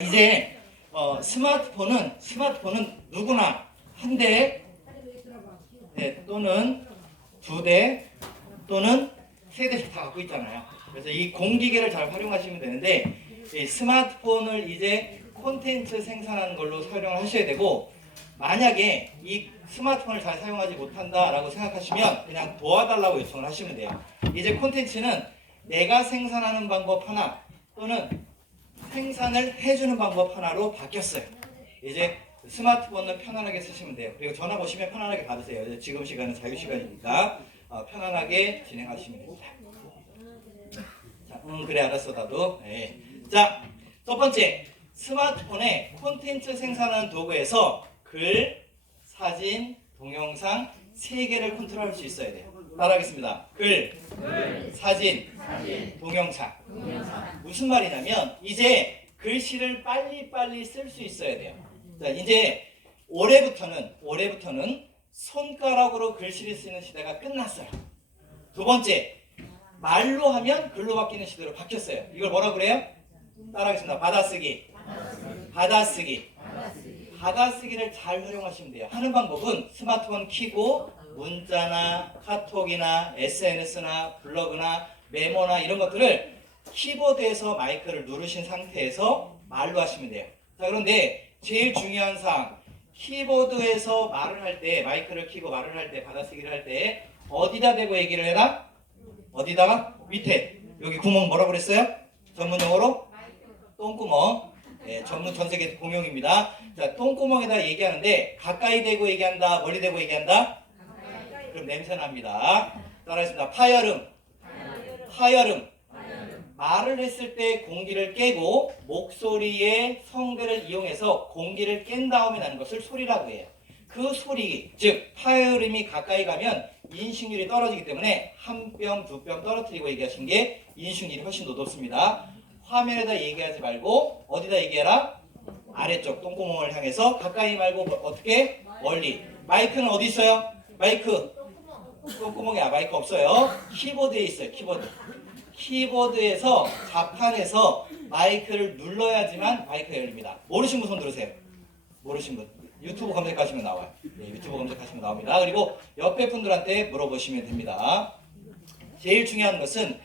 이제 스마트폰은 누구나 한 대, 또는 두 대, 또는 세 대씩 다 갖고 있잖아요. 그래서 이 공기계를 잘 활용하시면 되는데, 이 스마트폰을 이제 콘텐츠 생산하는 걸로 활용하셔야 되고, 만약에 이 스마트폰을 잘 사용하지 못한다라고 생각하시면 그냥 도와달라고 요청을 하시면 돼요. 이제 콘텐츠는 내가 생산하는 방법 하나 또는 생산을 해주는 방법 하나로 바뀌었어요. 이제 스마트폰은 편안하게 쓰시면 돼요. 그리고 전화 보시면 편안하게 받으세요. 지금 시간은 자유시간이니까 편안하게 진행하시면 됩니다. 자, 그래 알았어 나도. 네. 자, 첫 번째, 스마트폰에 콘텐츠 생산하는 도구에서 글, 사진, 동영상 3개를 컨트롤할 수 있어야 돼요. 따라하겠습니다. 글, 사진, 동영상. 무슨 말이냐면 이제 글씨를 빨리빨리 쓸 수 있어야 돼요. 자, 이제 올해부터는 손가락으로 글씨를 쓰는 시대가 끝났어요. 두 번째, 말로 하면 글로 바뀌는 시대로 바뀌었어요. 이걸 뭐라 그래요? 따라하겠습니다. 받아쓰기. 받아쓰기를 잘 활용하시면 돼요. 하는 방법은 스마트폰 켜고 문자나 카톡이나 SNS나 블로그나 메모나 이런 것들을 키보드에서 마이크를 누르신 상태에서 말로 하시면 돼요. 자, 그런데 제일 중요한 사항, 키보드에서 말을 할 때, 마이크를 켜고 말을 할 때, 받아쓰기를 할 때 어디다 대고 얘기를 해라? 어디다가? 밑에. 여기 구멍 뭐라고 그랬어요? 전문용어로? 똥구멍. 네, 전 세계 공용입니다. 자, 똥구멍에다 얘기하는데 가까이 대고 얘기한다, 멀리 대고 얘기한다? 그럼 냄새 납니다. 따라하겠습니다. 파열음. 말을 했을 때 공기를 깨고 목소리의 성대를 이용해서 공기를 깬 다음에 나는 것을 소리라고 해요. 그 소리, 즉 파열음이 가까이 가면 인식률이 떨어지기 때문에 한 뼘, 두 뼘 떨어뜨리고 얘기하신 게 인식률이 훨씬 더 높습니다. 화면에다 얘기하지 말고 어디다 얘기해라? 아래쪽 똥구멍을 향해서 가까이 말고 어떻게? 멀리. 마이크는 어디 있어요? 마이크 똥구멍에 마이크 없어요. 키보드에 있어요. 키보드에서 자판에서 마이크를 눌러야지만 마이크가 열립니다. 모르신 분 손 들으세요. 모르신 분 유튜브 검색하시면 나와요. 네, 유튜브 검색하시면 나옵니다. 그리고 옆에 분들한테 물어보시면 됩니다. 제일 중요한 것은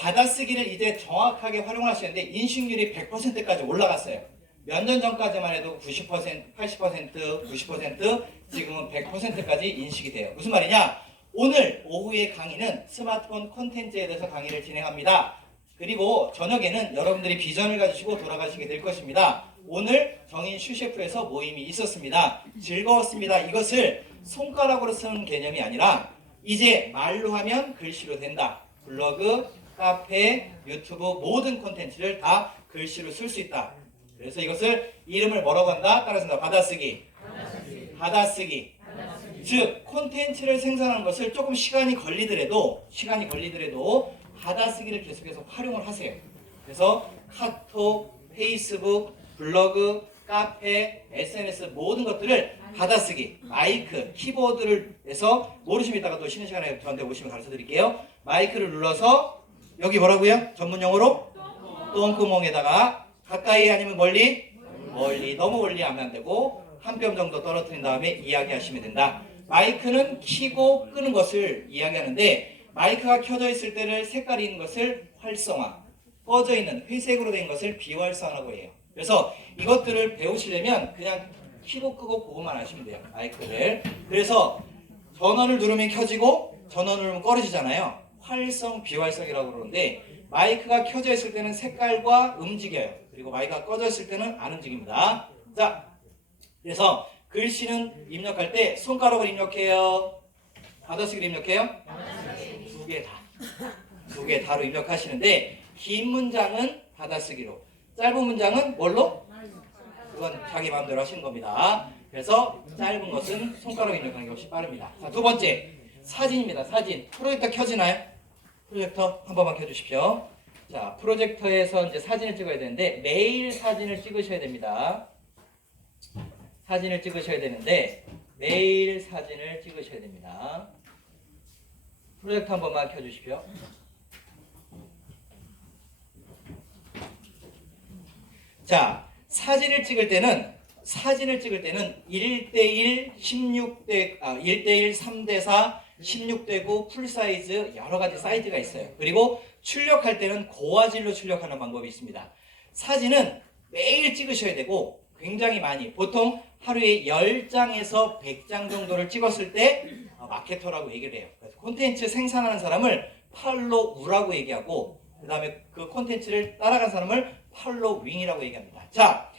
받아쓰기를 이제 정확하게 활용하시는데 인식률이 100%까지 올라갔어요. 몇 년 전까지만 해도 90%, 80%, 90%, 지금은 100%까지 인식이 돼요. 무슨 말이냐? 오늘 오후의 강의는 스마트폰 콘텐츠에 대해서 강의를 진행합니다. 그리고 저녁에는 여러분들이 비전을 가지시고 돌아가시게 될 것입니다. 오늘 정인 슈셰프에서 모임이 있었습니다. 즐거웠습니다. 이것을 손가락으로 쓰는 개념이 아니라 이제 말로 하면 글씨로 된다. 블로그, 카페, 유튜브 모든 콘텐츠를 다 글씨로 쓸 수 있다. 그래서 이것을 이름을 뭐라고 한다? 따라서 받아쓰기. 즉 콘텐츠를 생산하는 것을 조금 시간이 걸리더라도 받아쓰기를 계속해서 활용을 하세요. 그래서 카톡, 페이스북, 블로그, 카페, SNS 모든 것들을 받아쓰기, 마이크, 키보드를 해서 모르시면 이따가 또 쉬는 시간에 저한테 오시면 가르쳐 드릴게요. 마이크를 눌러서 여기 뭐라고요? 전문용어로 똥구멍에다가 가까이 아니면 멀리? 너무 멀리 하면 안 되고 한 뼘 정도 떨어뜨린 다음에 이야기하시면 된다. 마이크는 켜고 끄는 것을 이야기하는데 마이크가 켜져 있을 때를 색깔이 있는 것을 활성화, 꺼져 있는 회색으로 된 것을 비활성화라고 해요. 그래서 이것들을 배우시려면 그냥 켜고 끄고 그것만 하시면 돼요. 마이크를. 그래서 전원을 누르면 켜지고 전원을 누르면 꺼지잖아요. 활성, 비활성이라고 그러는데 마이크가 켜져 있을 때는 색깔과 움직여요. 그리고 마이크가 꺼져 있을 때는 안 움직입니다. 자, 그래서 글씨는 입력할 때 손가락을 입력해요? 받아쓰기를 입력해요? 두 개 다로 입력하시는데 긴 문장은 받아쓰기로, 짧은 문장은 뭘로? 그건 자기 마음대로 하시는 겁니다. 그래서 짧은 것은 손가락 입력하는 게 훨씬 빠릅니다. 자, 두 번째 사진입니다. 사진. 프로젝터 켜지나요? 프로젝터 한 번만 켜주십시오. 자, 프로젝터에서 이제 사진을 찍어야 되는데 매일 사진을 찍으셔야 됩니다. 매일 사진을 찍으셔야 됩니다. 프로젝터 한 번만 켜주십시오. 자, 사진을 찍을 때는 1대1, 1대1, 3대4, 16대9, 풀사이즈 여러 가지 사이즈가 있어요. 그리고 출력할 때는 고화질로 출력하는 방법이 있습니다. 사진은 매일 찍으셔야 되고 굉장히 많이, 보통 하루에 10장에서 100장 정도를 찍었을 때 마케터라고 얘기를 해요. 그래서 콘텐츠 생산하는 사람을 팔로우라고 얘기하고, 그 다음에 그 콘텐츠를 따라간 사람을 팔로윙이라고 얘기합니다. 자,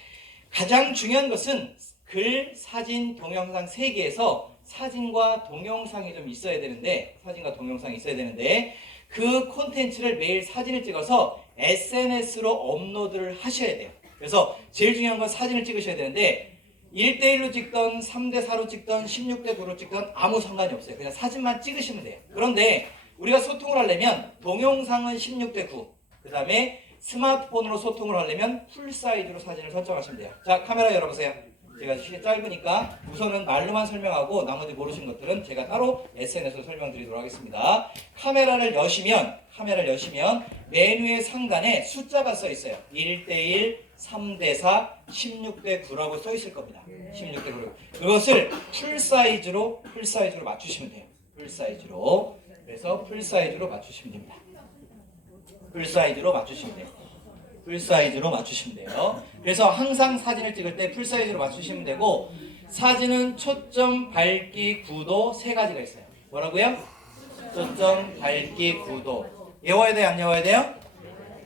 가장 중요한 것은 글, 사진, 동영상 3개에서 사진과 동영상이 좀 있어야 되는데, 그 콘텐츠를 매일 사진을 찍어서 SNS로 업로드를 하셔야 돼요. 그래서 제일 중요한 건 사진을 찍으셔야 되는데 1대1로 찍던 3대4로 찍던 16대9로 찍던 아무 상관이 없어요. 그냥 사진만 찍으시면 돼요. 그런데 우리가 소통을 하려면 동영상은 16대9, 그 다음에 스마트폰으로 소통을 하려면 풀사이즈로 사진을 설정하시면 돼요. 자, 카메라 열어보세요. 제가 짧으니까 우선은 말로만 설명하고 나머지 모르신 것들은 제가 따로 SNS로 설명드리도록 하겠습니다. 카메라를 여시면 메뉴의 상단에 숫자가 써 있어요. 1대1, 3대4, 16대9라고 써 있을 겁니다. 16대9. 그것을 풀사이즈로 맞추시면 돼요. 풀사이즈로. 그래서 풀사이즈로 맞추시면 됩니다. 풀사이즈로 맞추시면 돼요. 그래서 항상 사진을 찍을 때 풀사이즈로 맞추시면 되고, 사진은 초점, 밝기, 구도 3가지가 있어요. 뭐라고요? 초점, 밝기, 구도. 외워야 돼요? 안 외워야 돼요?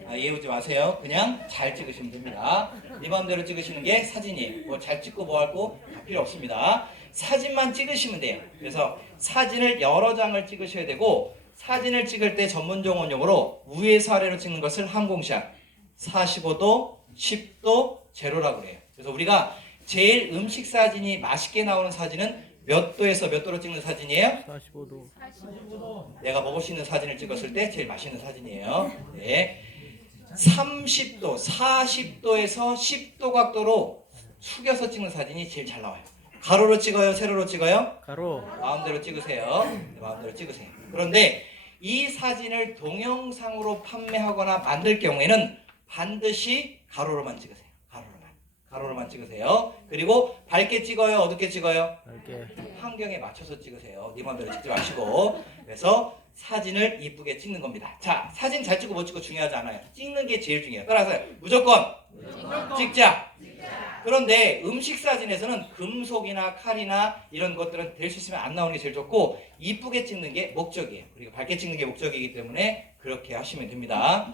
외우지 마세요. 그냥 잘 찍으시면 됩니다. 네 맘대로 찍으시는 게 사진이에요. 뭐 잘 찍고 뭐 하고 다 필요 없습니다. 사진만 찍으시면 돼요. 그래서 사진을 여러 장을 찍으셔야 되고, 사진을 찍을 때 전문용어 용어로 위에서 아래로 찍는 것을 항공샷, 45도, 10도, 제로라고 그래요. 그래서 우리가 제일 음식 사진이 맛있게 나오는 사진은 몇 도에서 몇 도로 찍는 사진이에요? 45도. 내가 먹을 수 있는 사진을 찍었을 때 제일 맛있는 사진이에요. 네. 30도, 40도에서 10도 각도로 숙여서 찍는 사진이 제일 잘 나와요. 가로로 찍어요? 세로로 찍어요? 가로. 마음대로 찍으세요. 그런데 이 사진을 동영상으로 판매하거나 만들 경우에는 반드시 가로로만 찍으세요. 가로로만 찍으세요. 그리고 밝게 찍어요? 어둡게 찍어요? 밝게. 환경에 맞춰서 찍으세요. 네 맘대로 찍지 마시고. 그래서 사진을 이쁘게 찍는 겁니다. 자, 사진 잘 찍고 못 찍고 중요하지 않아요. 찍는 게 제일 중요해요. 따라서 무조건 찍자. 그런데 음식 사진에서는 금속이나 칼이나 이런 것들은 될 수 있으면 안 나오는 게 제일 좋고, 이쁘게 찍는 게 목적이에요. 그리고 밝게 찍는 게 목적이기 때문에 그렇게 하시면 됩니다.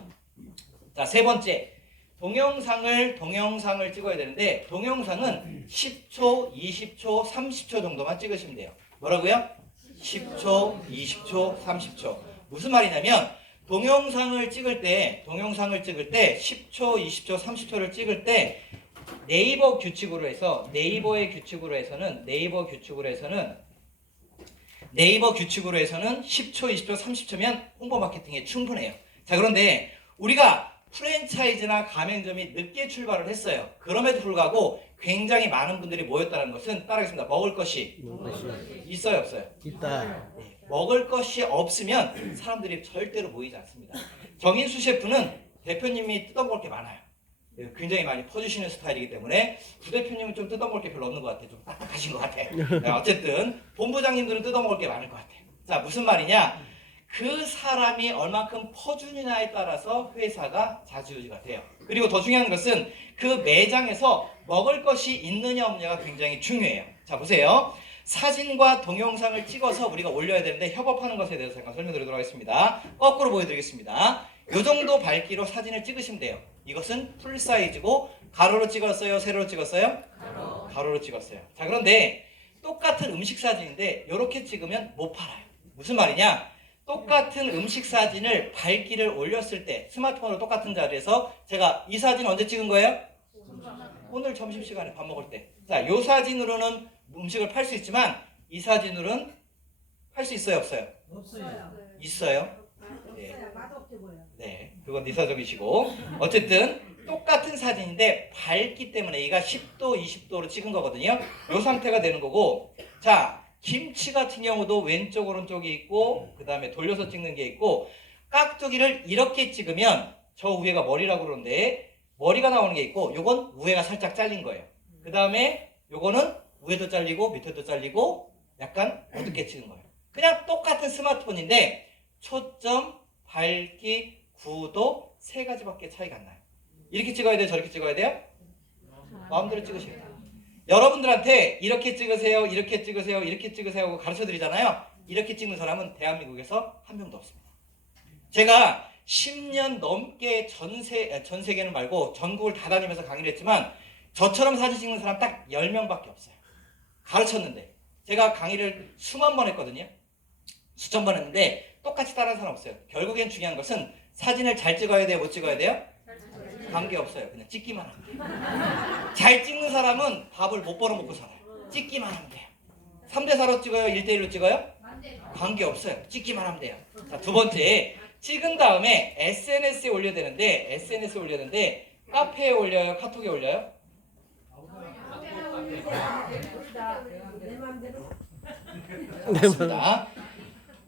자, 3번째. 동영상을 찍어야 되는데, 동영상은 10초, 20초, 30초 정도만 찍으시면 돼요. 뭐라고요? 10초, 20초, 30초. 무슨 말이냐면 동영상을 찍을 때 10초, 20초, 30초를 찍을 때 네이버 규칙으로 해서는 10초, 20초, 30초면 홍보 마케팅에 충분해요. 자, 그런데 우리가 프랜차이즈나 가맹점이 늦게 출발을 했어요. 그럼에도 불구하고 굉장히 많은 분들이 모였다는 것은 따라하겠습니다. 먹을 것이 있어요, 없어요? 있다. 네, 먹을 것이 없으면 사람들이 절대로 모이지 않습니다. 정인수 셰프는 대표님이 뜯어먹을 게 많아요. 굉장히 많이 퍼주시는 스타일이기 때문에 부대표님은 좀 뜯어먹을 게 별로 없는 것 같아요. 좀 딱딱하신 것 같아요. 네, 어쨌든 본부장님들은 뜯어먹을 게 많을 것 같아요. 자, 무슨 말이냐? 그 사람이 얼만큼 퍼주느냐에 따라서 회사가 자주유지가 돼요. 그리고 더 중요한 것은 그 매장에서 먹을 것이 있느냐 없느냐가 굉장히 중요해요. 자, 보세요. 사진과 동영상을 찍어서 우리가 올려야 되는데 협업하는 것에 대해서 잠깐 설명드리도록 하겠습니다. 거꾸로 보여드리겠습니다. 이 정도 밝기로 사진을 찍으시면 돼요. 이것은 풀사이즈고, 가로로 찍었어요? 세로로 찍었어요? 가로로 찍었어요. 자, 그런데 똑같은 음식 사진인데 이렇게 찍으면 못 팔아요. 무슨 말이냐? 똑같은 음식 사진을 밝기를 올렸을 때 스마트폰으로 똑같은 자리에서, 제가 이 사진 언제 찍은 거예요? 오늘 점심시간에 밥 먹을 때. 자, 이 사진으로는 음식을 팔 수 있지만 이 사진으로는 팔 수 있어요, 없어요? 있어요. 네. 네, 그건 니사적이시고, 어쨌든 똑같은 사진인데 밝기 때문에 얘가 10도, 20도로 찍은 거거든요. 이 상태가 되는 거고, 자, 김치 같은 경우도 왼쪽 오른쪽이 있고, 그 다음에 돌려서 찍는 게 있고, 깍두기를 이렇게 찍으면 저 위에가 머리라고 그러는데 머리가 나오는 게 있고 요건 우회가 살짝 잘린 거예요. 그 다음에 요거는 우회도 잘리고 밑에도 잘리고 약간 어둡게 찍은 거예요. 그냥 똑같은 스마트폰인데 초점, 밝기, 구도 세 가지밖에 차이가 안 나요. 이렇게 찍어야 돼요? 저렇게 찍어야 돼요? 마음대로 찍으셔야 돼요. 여러분들한테 이렇게 찍으세요, 이렇게 찍으세요, 이렇게 찍으세요 하고 가르쳐 드리잖아요. 이렇게 찍는 사람은 대한민국에서 한 명도 없습니다. 제가 10년 넘게 전 세계는 말고 전국을 다 다니면서 강의를 했지만 저처럼 사진 찍는 사람 딱 10명밖에 없어요. 가르쳤는데 제가 강의를 수만 번 했거든요. 수천 번 했는데 똑같이 따라하는 사람 없어요. 결국엔 중요한 것은 사진을 잘 찍어야 돼요? 못 찍어야 돼요? 관계없어요. 그냥 찍기만 하면 돼요. 잘 찍는 사람은 밥을 못 벌어먹고 살아요. 찍기만 하면 돼요. 3대4로 찍어요? 1대1로 찍어요? 관계없어요. 찍기만 하면 돼요. 자, 두 번째, 찍은 다음에 SNS에 올려야 되는데 SNS에 올려야 되는데 카페에 올려요? 카톡에 올려요? 맞습니다.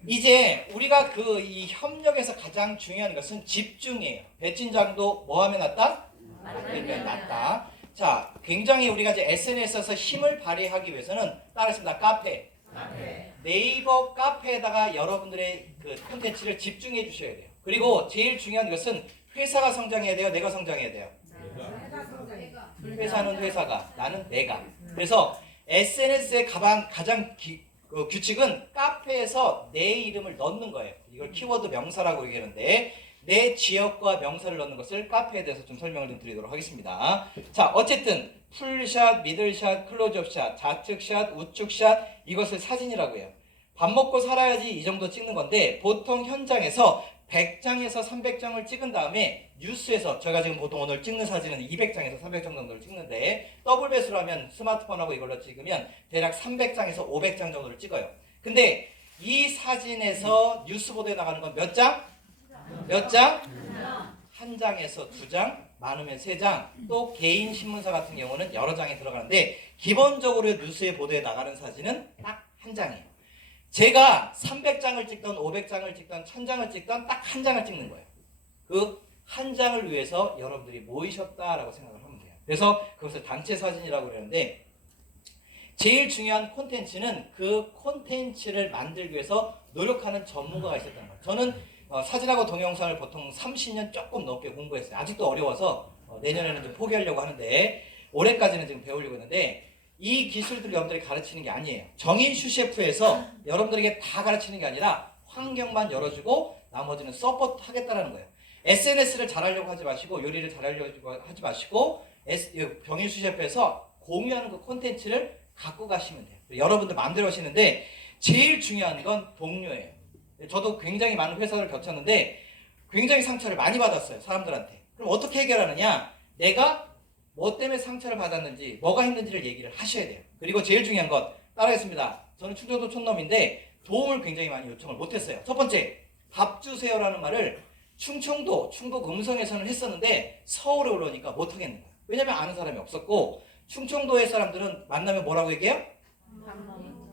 이제 우리가 이 협력에서 가장 중요한 것은 집중이에요. 배진장도 뭐 하면 낫다? 그러면 낫다. 자, 굉장히 우리가 이제 SNS에서 힘을 발휘하기 위해서는 따라했습니다. 카페. 네이버 카페에다가 여러분들의 그 콘텐츠를 집중해 주셔야 돼요. 그리고 제일 중요한 것은 회사가 성장해야 돼요? 내가 성장해야 돼요? 회사는 회사가, 나는 내가. 그래서 SNS의 가장 규칙은 카페에서 내 이름을 넣는 거예요. 이걸 키워드 명사라고 얘기하는데 내 지역과 명사를 넣는 것을 카페에 대해서 좀 설명을 좀 드리도록 하겠습니다. 자, 어쨌든 풀샷, 미들샷, 클로즈업샷, 좌측샷, 우측샷 이것을 사진이라고 해요. 밥 먹고 살아야지 이 정도 찍는 건데 보통 현장에서 100장에서 300장을 찍은 다음에 뉴스에서 저희가 지금 보통 오늘 찍는 사진은 200장에서 300장 정도를 찍는데 더블 배수로 하면 스마트폰하고 이걸로 찍으면 대략 300장에서 500장 정도를 찍어요. 근데 이 사진에서 뉴스 보도에 나가는 건 몇 장? 몇 장? 한 장에서 두 장, 많으면 세 장, 또 개인 신문사 같은 경우는 여러 장이 들어가는데 기본적으로 뉴스에 보도에 나가는 사진은 딱 한 장이에요. 제가 300장을 찍던 500장을 찍던 1000장을 찍던 딱 한 장을 찍는 거예요. 그 한 장을 위해서 여러분들이 모이셨다라고 생각을 하면 돼요. 그래서 그것을 단체 사진이라고 그러는데 제일 중요한 콘텐츠는 그 콘텐츠를 만들기 위해서 노력하는 전문가가 있었다는 거예요. 저는 사진하고 동영상을 보통 30년 조금 넘게 공부했어요. 아직도 어려워서 내년에는 좀 포기하려고 하는데 올해까지는 지금 배우려고 했는데 이 기술들을 여러분들이 가르치는 게 아니에요. 정인슈 셰프에서 여러분들에게 다 가르치는 게 아니라 환경만 열어주고 나머지는 서포트 하겠다라는 거예요. SNS를 잘하려고 하지 마시고 요리를 잘하려고 하지 마시고 정인슈 셰프에서 공유하는 그 콘텐츠를 갖고 가시면 돼요. 여러분들 마음대로 하시는데 제일 중요한 건 동료예요. 저도 굉장히 많은 회사를 거쳤는데 굉장히 상처를 많이 받았어요. 사람들한테. 그럼 어떻게 해결하느냐? 내가 뭐 때문에 상처를 받았는지 뭐가 힘든지를 얘기를 하셔야 돼요. 그리고 제일 중요한 건 따라했습니다. 저는 충청도 촌놈인데 도움을 굉장히 많이 요청을 못했어요. 첫 번째, 밥 주세요라는 말을 충청도, 충북 음성에서는 했었는데 서울에 올라오니까 못하겠는 거예요. 왜냐면 아는 사람이 없었고 충청도의 사람들은 만나면 뭐라고 얘기해요?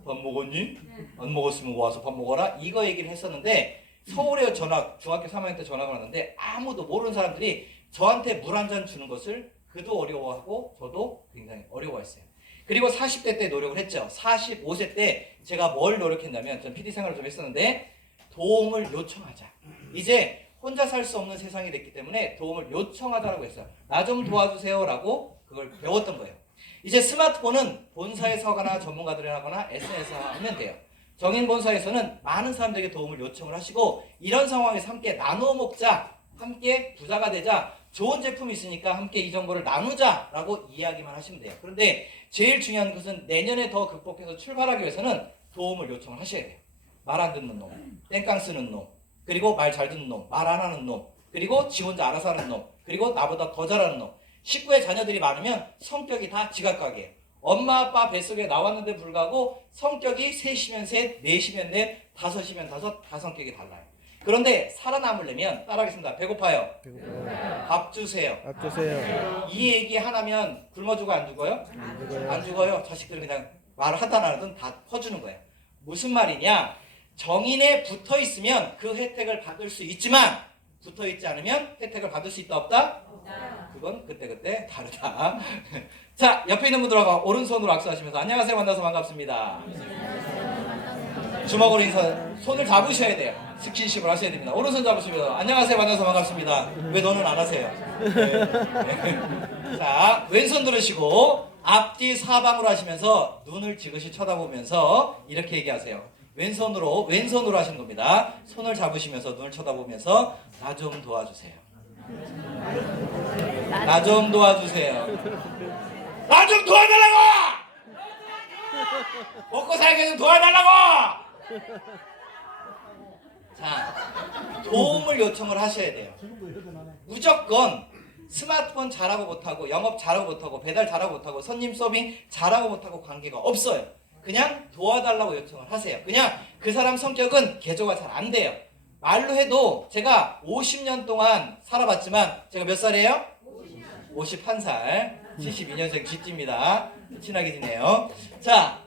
밥 먹었니? 안 먹었으면 와서 밥 먹어라 이거 얘기를 했었는데 서울에 중학교 3학년 때 전화가 왔는데 아무도 모르는 사람들이 저한테 물 한 잔 주는 것을 그도 어려워하고 저도 굉장히 어려워했어요. 그리고 40대 때 노력을 했죠. 45세 때 제가 뭘 노력했냐면 전 PD 생활을 좀 했었는데 도움을 요청하자. 이제 혼자 살 수 없는 세상이 됐기 때문에 도움을 요청하자라고 했어요. 나 좀 도와주세요 라고 그걸 배웠던 거예요. 이제 스마트폰은 본사에서 하거나 전문가들이 하거나 SNS에 하면 돼요. 정인 본사에서는 많은 사람들에게 도움을 요청을 하시고 이런 상황에서 함께 나누어 먹자, 함께 부자가 되자, 좋은 제품이 있으니까 함께 이 정보를 나누자라고 이야기만 하시면 돼요. 그런데 제일 중요한 것은 내년에 더 극복해서 출발하기 위해서는 도움을 요청을 하셔야 돼요. 말 안 듣는 놈, 땡깡 쓰는 놈, 그리고 말 잘 듣는 놈, 말 안 하는 놈, 그리고 지 혼자 알아서 하는 놈, 그리고 나보다 더 잘하는 놈. 식구의 자녀들이 많으면 성격이 다 지각하게 해요. 엄마 아빠 뱃속에 나왔는데 불구하고 성격이 셋이면 셋, 넷이면 넷, 다섯이면 다섯, 다 성격이 달라요. 그런데 살아남으려면 따라하겠습니다. 배고파요. 밥 주세요. 밥 주세요. 이 얘기 하나면 굶어 죽어 안 죽어요? 안 죽어요. 자식들은 그냥 말하다 안 하든 다 퍼주는 거예요. 무슨 말이냐? 정인에 붙어 있으면 그 혜택을 받을 수 있지만 붙어 있지 않으면 혜택을 받을 수 있다 없다? 그건 그때그때 다르다. 자, 옆에 있는 분들하고 오른손으로 악수하시면서 안녕하세요 만나서 반갑습니다. 주먹으로 인사, 손을 잡으셔야 돼요. 스킨십을 하셔야 됩니다. 오른손 잡으시면서 안녕하세요 만나서 반갑습니다. 왜 너는 안 하세요? 네. 자, 왼손 들으시고 앞뒤 사방으로 하시면서 눈을 지그시 쳐다보면서 이렇게 얘기하세요. 왼손으로 하시는 겁니다. 손을 잡으시면서 눈을 쳐다보면서 나 좀 도와주세요. 나 좀 도와주세요. 나 좀 도와달라고! 먹고 살게 좀 도와달라고! 자, 도움을 요청을 하셔야 돼요. 무조건 스마트폰 잘하고 못하고 영업 잘하고 못하고 배달 잘하고 못하고 손님 서빙 잘하고 못하고 관계가 없어요. 그냥 도와달라고 요청을 하세요. 그냥 그 사람 성격은 개조가 잘 안 돼요. 말로 해도 제가 50년 동안 살아봤지만 제가 몇 살이에요? 51살 72년생 쥐띠입니다. 친하게 지내요. 자,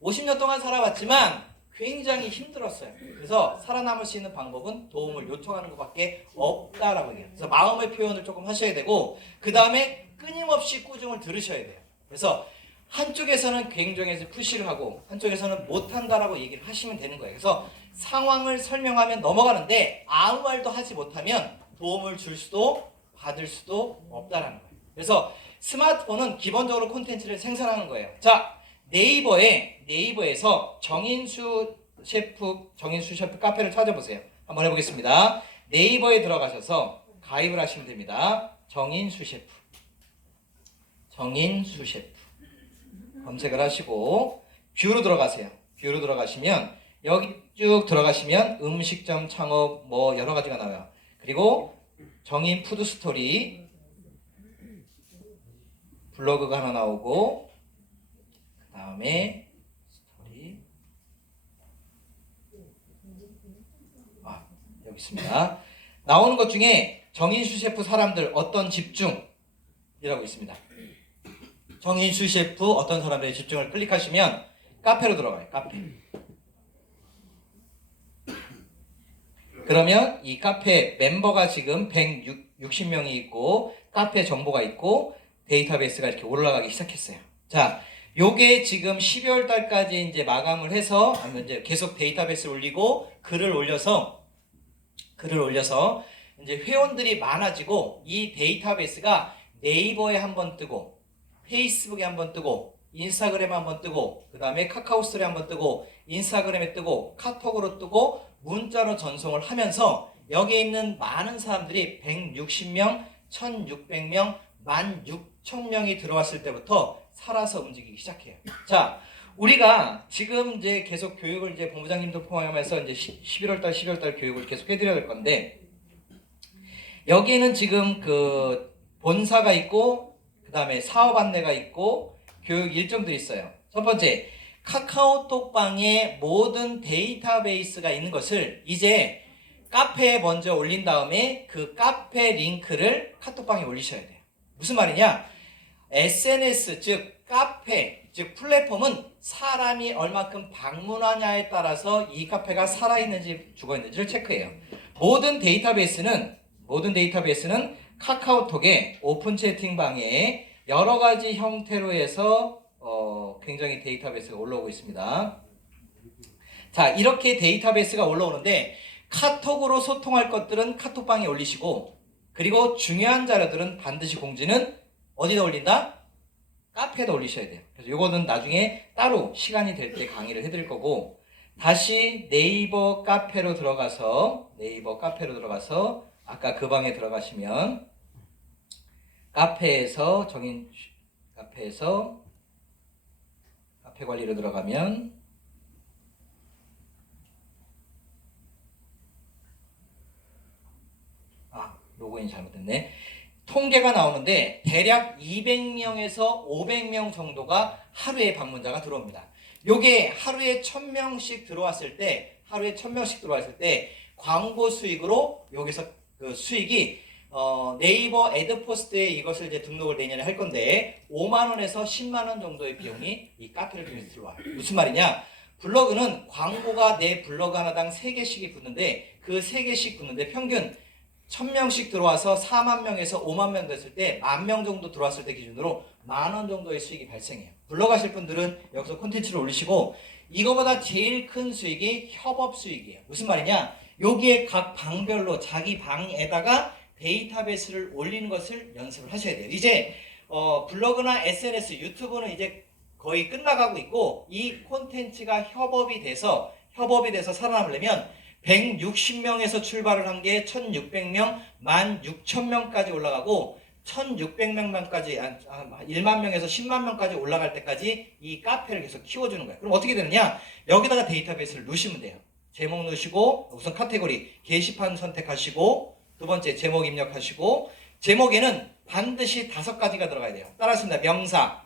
50년 동안 살아봤지만 굉장히 힘들었어요. 그래서 살아남을 수 있는 방법은 도움을 요청하는 것밖에 없다라고 얘기해요. 그래서 마음의 표현을 조금 하셔야 되고 그 다음에 끊임없이 꾸중을 들으셔야 돼요. 그래서 한쪽에서는 굉장해서 푸시를 하고 한쪽에서는 못한다라고 얘기를 하시면 되는 거예요. 그래서 상황을 설명하면 넘어가는데 아무 말도 하지 못하면 도움을 줄 수도 받을 수도 없다라는 거예요. 그래서 스마트폰은 기본적으로 콘텐츠를 생산하는 거예요. 자, 네이버에서 정인수 셰프 카페를 찾아보세요. 한번 해보겠습니다. 네이버에 들어가셔서 가입을 하시면 됩니다. 정인수 셰프 검색을 하시고 뷰로 들어가세요. 뷰로 들어가시면 여기 쭉 들어가시면 음식점 창업 뭐 여러 가지가 나와요. 그리고 정인 푸드 스토리 블로그가 하나 나오고 그 다음에 스토리 여기 있습니다. 나오는 것 중에 정인수 셰프 사람들 어떤 집중이라고 있습니다. 정인수 셰프 어떤 사람들의 집중을 클릭하시면 카페로 들어가요. 카페. 그러면 이 카페 멤버가 지금 160명이 있고 카페 정보가 있고 데이터베이스가 이렇게 올라가기 시작했어요. 자, 요게 지금 12월 달까지 이제 마감을 해서 아니면 이제 계속 데이터베이스를 올리고 글을 올려서 이제 회원들이 많아지고 이 데이터베이스가 네이버에 한번 뜨고 페이스북에 한번 뜨고 인스타그램에 한번 뜨고 그 다음에 카카오스토리에 한번 뜨고 인스타그램에 뜨고 카톡으로 뜨고 문자로 전송을 하면서 여기에 있는 많은 사람들이 160명, 1600명, 16,000명이 들어왔을 때부터 살아서 움직이기 시작해요. 자, 우리가 지금 이제 계속 교육을 이제 본부장님도 포함해서 이제 11월 달 교육을 계속 해드려야 될 건데 여기에는 지금 그 본사가 있고 그 다음에 사업 안내가 있고 교육 일정들이 있어요. 첫 번째, 카카오톡방에 모든 데이터베이스가 있는 것을 이제 카페에 먼저 올린 다음에 그 카페 링크를 카톡방에 올리셔야 돼요. 무슨 말이냐? SNS 즉 카페 즉 플랫폼은 사람이 얼마큼 방문하냐에 따라서 이 카페가 살아있는지 죽어있는지를 체크해요. 모든 데이터베이스는 카카오톡의 오픈 채팅방에 여러 가지 형태로 해서 굉장히 데이터베이스가 올라오고 있습니다. 자, 이렇게 데이터베이스가 올라오는데 카톡으로 소통할 것들은 카톡방에 올리시고 그리고 중요한 자료들은 반드시 공지는 어디다 올린다? 카페에다 올리셔야 돼요. 그래서 이거는 나중에 따로 시간이 될 때 강의를 해드릴 거고 다시 네이버 카페로 들어가서 아까 그 방에 들어가시면 카페에서 카페 관리로 들어가면 로그인이 잘못됐네. 통계가 나오는데 대략 200명에서 500명 정도가 하루에 방문자가 들어옵니다. 요게 하루에 1000명씩 들어왔을 때 광고 수익으로 여기서 그 수익이 네이버 애드포스트에 이것을 이제 등록을 내년에 할 건데 5만 원에서 10만 원 정도의 비용이 이 카페를 통해서 들어와요. 무슨 말이냐? 블로그는 광고가 내 블로그 하나당 3개씩이 붙는데 그 3개씩 붙는데 평균 1000명씩 들어와서 4만 명에서 5만 명 됐을 때 10,000명 정도 들어왔을 때 기준으로 10,000원 정도의 수익이 발생해요. 블로그 하실 분들은 여기서 콘텐츠를 올리시고 이거보다 제일 큰 수익이 협업 수익이에요. 무슨 말이냐? 여기에 각 방별로 자기 방에다가 데이터베이스를 올리는 것을 연습을 하셔야 돼요. 이제 블로그나 SNS, 유튜브는 이제 거의 끝나가고 있고 이 콘텐츠가 협업이 돼서 살아남으려면 160명에서 출발을 한 게 1600명, 16,000명까지 올라가고 1600명까지 1만 명에서 10만 명까지 올라갈 때까지 이 카페를 계속 키워주는 거예요. 그럼 어떻게 되느냐? 여기다가 데이터베이스를 넣으시면 돼요. 제목 넣으시고 우선 카테고리 게시판 선택하시고 두 번째 제목 입력하시고 제목에는 반드시 5가지가 들어가야 돼요. 따라하겠습니다. 명사,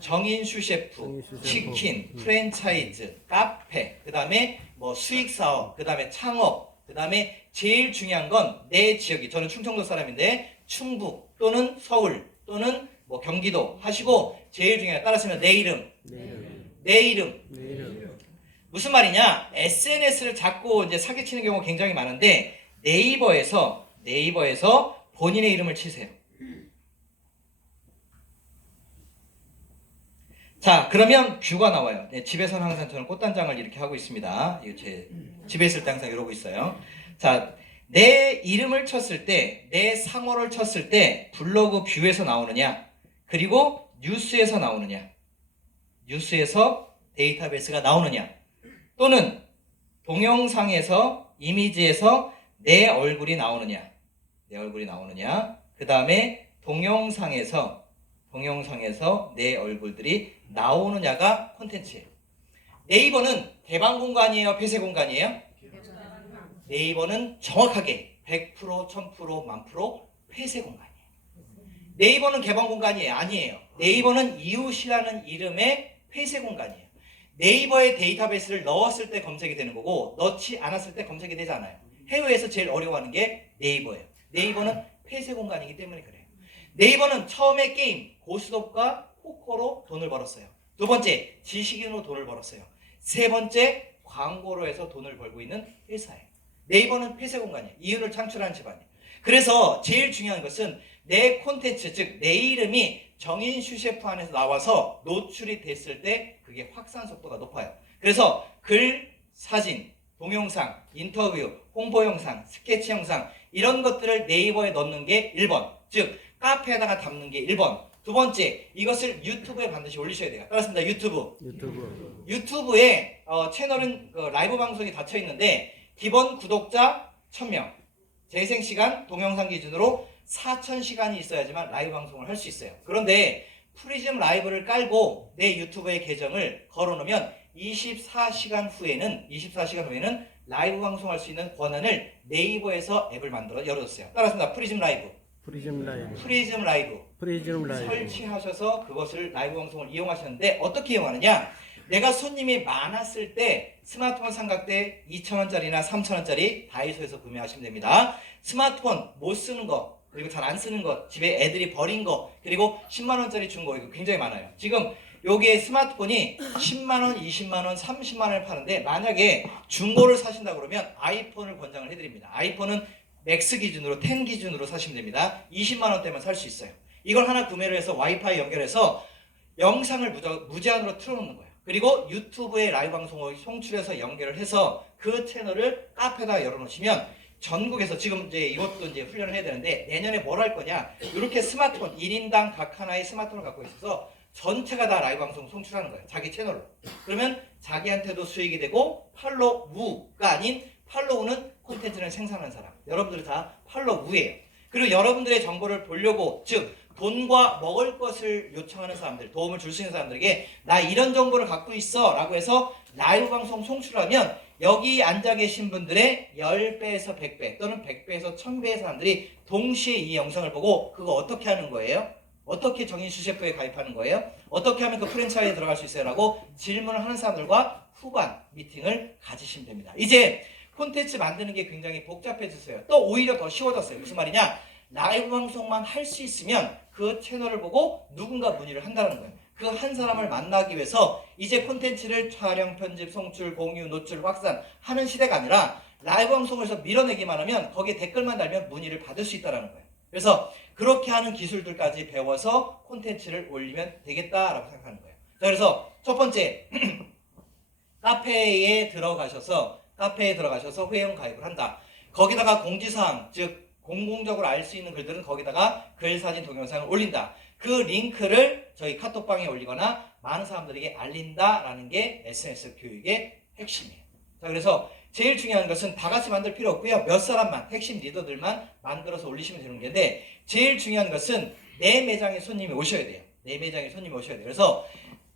정인슈 셰프, 치킨, 프랜차이즈, 카페, 그 다음에 뭐 수익사업, 그 다음에 창업, 그 다음에 제일 중요한 건 내 지역이, 저는 충청도 사람인데 충북 또는 서울 또는 뭐 경기도 하시고 제일 중요한 따라하시면 내 이름. 무슨 말이냐? SNS를 자꾸 이제 사기치는 경우가 굉장히 많은데 네이버에서 본인의 이름을 치세요. 자, 그러면 뷰가 나와요. 네, 집에서는 항상 저는 꽃단장을 이렇게 하고 있습니다. 이거 제 집에 있을 때 항상 이러고 있어요. 자, 내 이름을 쳤을 때, 내 상호를 쳤을 때 블로그 뷰에서 나오느냐, 그리고 뉴스에서 나오느냐, 뉴스에서 데이터베이스가 나오느냐, 또는 동영상에서, 이미지에서 내 얼굴이 나오느냐, 그 다음에 동영상에서 내 얼굴들이 나오느냐가 콘텐츠예요. 네이버는 개방 공간이에요? 폐쇄 공간이에요? 네이버는 정확하게 100%, 1000%, 10,000% 폐쇄 공간이에요. 네이버는 개방 공간이 아니에요. 네이버는 이웃이라는 이름의 폐쇄 공간이에요. 네이버에 데이터베이스를 넣었을 때 검색이 되는 거고 넣지 않았을 때 검색이 되지 않아요. 해외에서 제일 어려워하는 게 네이버예요. 네이버는 폐쇄 공간이기 때문에 그래요. 네이버는 처음에 게임, 고스톱과 포커로 돈을 벌었어요. 두 번째, 지식인으로 돈을 벌었어요. 세 번째, 광고로 해서 돈을 벌고 있는 회사예요. 네이버는 폐쇄 공간이에요. 이윤을 창출하는 집안이에요. 그래서 제일 중요한 것은 내 콘텐츠, 즉 내 이름이 정인슈 셰프 안에서 나와서 노출이 됐을 때 그게 확산 속도가 높아요. 그래서 글, 사진, 동영상, 인터뷰, 홍보 영상, 스케치 영상 이런 것들을 네이버에 넣는 게 1번, 즉 카페에다가 담는 게 1번. 두 번째, 이것을 유튜브에 반드시 올리셔야 돼요. 따라습니다. 유튜브에 채널은 라이브 방송이 닫혀 있는데 기본 구독자 1000명, 재생시간 동영상 기준으로 4000시간이 있어야지만 라이브 방송을 할 수 있어요. 그런데 프리즘 라이브를 깔고 내 유튜브의 계정을 걸어놓으면 24시간 후에는 라이브 방송할 수 있는 권한을 네이버에서 앱을 만들어 열어줬어요. 따라합니다. 프리즘 라이브 설치하셔서 그것을 라이브 방송을 이용하셨는데 어떻게 이용하느냐? 내가 손님이 많았을 때 스마트폰 삼각대 2,000원짜리나 3,000원짜리 다이소에서 구매하시면 됩니다. 스마트폰 못 쓰는 거 그리고 잘 안 쓰는 거 집에 애들이 버린 거 그리고 10만원짜리 준 거 이거 굉장히 많아요. 지금 여기에 스마트폰이 10만원, 20만원, 30만원을 파는데 만약에 중고를 사신다 그러면 아이폰을 권장을 해드립니다. 아이폰은 맥스 기준으로 10 기준으로 사시면 됩니다. 20만원대면 살 수 있어요. 이걸 하나 구매를 해서 와이파이 연결해서 영상을 무제한으로 틀어놓는 거예요. 그리고 유튜브에 라이브 방송을 송출해서 연결을 해서 그 채널을 카페에다 열어놓으시면 전국에서 지금 이제 이것도 이제 훈련을 해야 되는데 내년에 뭘 할 거냐? 이렇게 스마트폰 1인당 각 하나의 스마트폰을 갖고 있어서 전체가 다 라이브 방송 송출하는 거예요. 자기 채널로. 그러면 자기한테도 수익이 되고 팔로우가 아닌 팔로우는 콘텐츠를 생산하는 사람. 여러분들은 다 팔로우예요. 그리고 여러분들의 정보를 보려고 즉 돈과 먹을 것을 요청하는 사람들, 도움을 줄 수 있는 사람들에게 나 이런 정보를 갖고 있어 라고 해서 라이브 방송 송출하면 여기 앉아 계신 분들의 10배에서 100배 또는 100배에서 1000배의 사람들이 동시에 이 영상을 보고 그거 어떻게 하는 거예요? 어떻게 정인슈 셰프에 가입하는 거예요? 어떻게 하면 그 프랜차이즈에 들어갈 수 있어요? 라고 질문을 하는 사람들과 후반 미팅을 가지시면 됩니다. 이제 콘텐츠 만드는 게 굉장히 복잡해졌어요. 또 오히려 더 쉬워졌어요. 무슨 말이냐? 라이브 방송만 할 수 있으면 그 채널을 보고 누군가 문의를 한다는 거예요. 그 한 사람을 만나기 위해서 이제 콘텐츠를 촬영, 편집, 송출, 공유, 노출, 확산 하는 시대가 아니라 라이브 방송에서 밀어내기만 하면 거기에 댓글만 달면 문의를 받을 수 있다는 거예요. 그래서 그렇게 하는 기술들까지 배워서 콘텐츠를 올리면 되겠다라고 생각하는 거예요. 자, 그래서 첫 번째 카페에 들어가셔서 회원 가입을 한다. 거기다가 공지사항, 즉 공공적으로 알 수 있는 글들은 거기다가 글, 사진, 동영상을 올린다. 그 링크를 저희 카톡방에 올리거나 많은 사람들에게 알린다라는 게 SNS 교육의 핵심이에요. 자, 그래서 제일 중요한 것은 다 같이 만들 필요 없고요. 몇 사람만, 핵심 리더들만 만들어서 올리시면 되는 건데, 제일 중요한 것은 내 매장에 손님이 오셔야 돼요. 내 매장에 손님이 오셔야 돼요. 그래서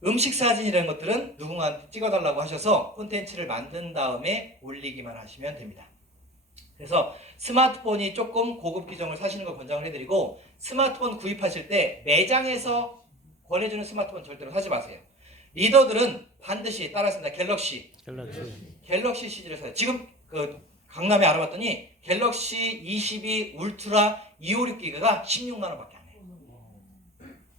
음식 사진이라는 것들은 누군가한테 찍어달라고 하셔서 콘텐츠를 만든 다음에 올리기만 하시면 됩니다. 그래서 스마트폰이 조금 고급 기종을 사시는 걸 권장을 해드리고, 스마트폰 구입하실 때 매장에서 권해주는 스마트폰 절대로 사지 마세요. 리더들은 반드시 따라했습니다. 갤럭시 시리즈를 사요. 지금 그 강남에 알아봤더니 갤럭시 22 울트라 256기가가 16만 원밖에 안 해요.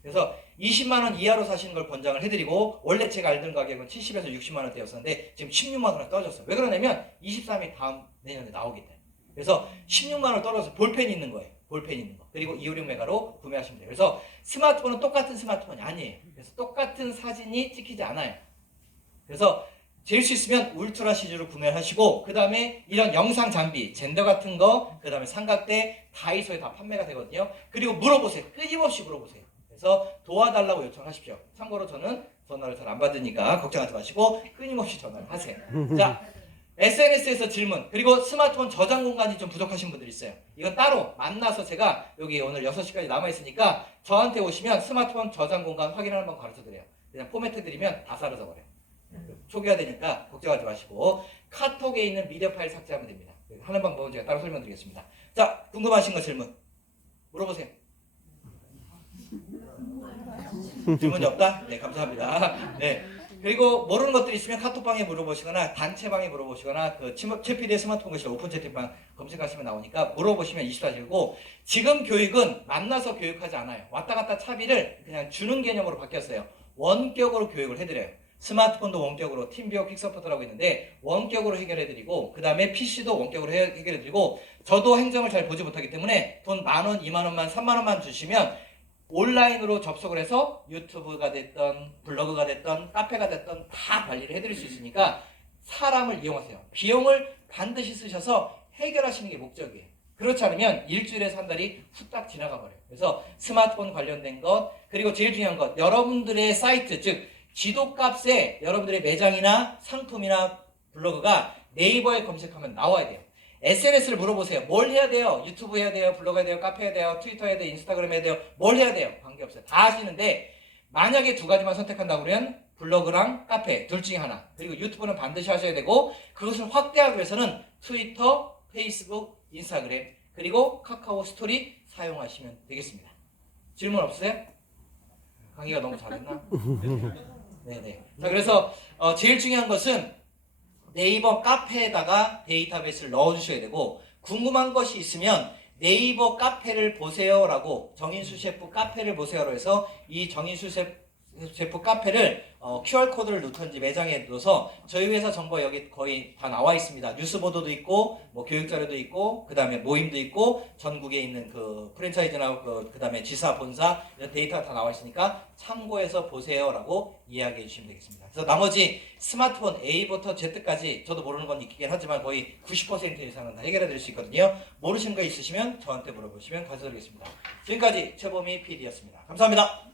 그래서 20만 원 이하로 사시는 걸 권장을 해드리고, 원래 제가 알던 가격은 70에서 60만 원대였었는데 지금 16만 원에 떨어졌어요. 왜 그러냐면 23이 다음 내년에 나오기 때문에. 그래서 16만 원 떨어져서 볼펜이 있는 거예요. 볼펜이 있는 거. 그리고 256메가로 구매하시면 돼요. 그래서 스마트폰은 똑같은 스마트폰이 아니에요. 그래서 똑같은 사진이 찍히지 않아요. 그래서 될 수 있으면 울트라 시리즈로 구매를 하시고, 그 다음에 이런 영상 장비, 젠더 같은 거, 그 다음에 삼각대, 다이소에 다 판매가 되거든요. 그리고 물어보세요. 끊임없이 물어보세요. 그래서 도와달라고 요청하십시오. 참고로 저는 전화를 잘 안 받으니까 걱정하지 마시고 끊임없이 전화를 하세요. 자, SNS에서 질문, 그리고 스마트폰 저장 공간이 좀 부족하신 분들 있어요. 이건 따로 만나서 제가 여기 오늘 6시까지 남아있으니까 저한테 오시면 스마트폰 저장 공간 확인을 한번 가르쳐드려요. 그냥 포맷해 드리면 다 사라져버려요. 초기화 되니까 걱정하지 마시고 카톡에 있는 미디어 파일 삭제하면 됩니다. 하는 방법은 제가 따로 설명드리겠습니다. 자, 궁금하신 거 질문 물어보세요. 질문이 없다? 네, 감사합니다. 네. 그리고 모르는 것들이 있으면 카톡방에 물어보시거나 단체방에 물어보시거나 그 채피디의 스마트폰 교실 오픈 채팅방 검색하시면 나오니까 물어보시면 24시고, 지금 교육은 만나서 교육하지 않아요. 왔다 갔다 차비를 그냥 주는 개념으로 바뀌었어요. 원격으로 교육을 해드려요. 스마트폰도 원격으로 팀비어 퀵서포트라고 있는데 원격으로 해결해드리고, 그 다음에 PC도 원격으로 해결해드리고, 저도 행정을 잘 보지 못하기 때문에 돈 10,000원, 20,000원만, 30,000원만 주시면 온라인으로 접속을 해서 유튜브가 됐던 블로그가 됐던 카페가 됐던 다 관리를 해드릴 수 있으니까 사람을 이용하세요. 비용을 반드시 쓰셔서 해결하시는 게 목적이에요. 그렇지 않으면 일주일에서 한 달이 후딱 지나가 버려요. 그래서 스마트폰 관련된 것, 그리고 제일 중요한 것, 여러분들의 사이트, 즉 지도값에 여러분들의 매장이나 상품이나 블로그가 네이버에 검색하면 나와야 돼요. SNS를 물어보세요. 뭘 해야 돼요? 유튜브 해야 돼요? 블로그 해야 돼요? 카페 해야 돼요? 트위터 해야 돼요? 인스타그램 해야 돼요? 뭘 해야 돼요? 관계없어요. 다 하시는데 만약에 두 가지만 선택한다고 그러면 블로그랑 카페 둘 중에 하나, 그리고 유튜브는 반드시 하셔야 되고, 그것을 확대하기 위해서는 트위터, 페이스북, 인스타그램, 그리고 카카오 스토리 사용하시면 되겠습니다. 질문 없으세요? 강의가 너무 잘했나? 네네. 자, 그래서 제일 중요한 것은 네이버 카페에다가 데이터베이스를 넣어주셔야 되고, 궁금한 것이 있으면 네이버 카페를 보세요라고, 정인수 셰프 카페를 보세요로 해서 이 정인수 셰프 카페를 QR코드를 넣던지 매장에 넣어서 저희 회사 정보 여기 거의 다 나와 있습니다. 뉴스 보도도 있고, 뭐 교육 자료도 있고, 그 다음에 모임도 있고, 전국에 있는 그 프랜차이즈나 그 다음에 지사, 본사 이런 데이터가 다 나와 있으니까 참고해서 보세요라고 이야기해 주시면 되겠습니다. 그래서 나머지 스마트폰 A부터 Z까지 저도 모르는 건 있긴 하지만 거의 90% 이상은 다 해결해 드릴 수 있거든요. 모르시는 거 있으시면 저한테 물어보시면 가르쳐 드리겠습니다. 지금까지 최범희 PD였습니다. 감사합니다.